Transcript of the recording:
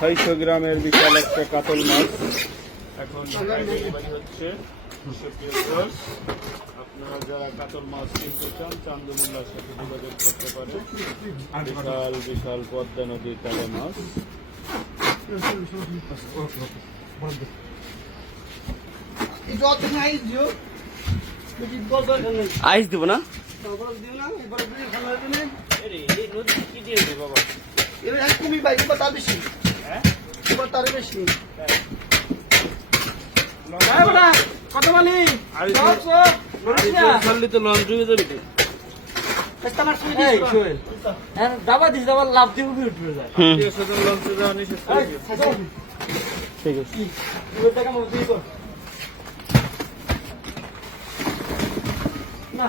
600 গ্রামের বিশাল একটা কাতল মাছ এখন ডেলিভারি হচ্ছে। আপনারা যারা কাতল মাছ কিনতে চান চান্দমুল্লার সাথে যোগাযোগ করতে পারেন। বিশাল বিশাল পদ্মা নদীর কালে মাছ। আইস দিব না কত মানি তো লঞ্চ ডুবে যাবে দাবা দিস দাবা লাভ দিব উঠবে যায় লঞ্চে যাওয়া নিষেধ করে দিয়েছে। ঠিক আছে টাকা মজুরি কর না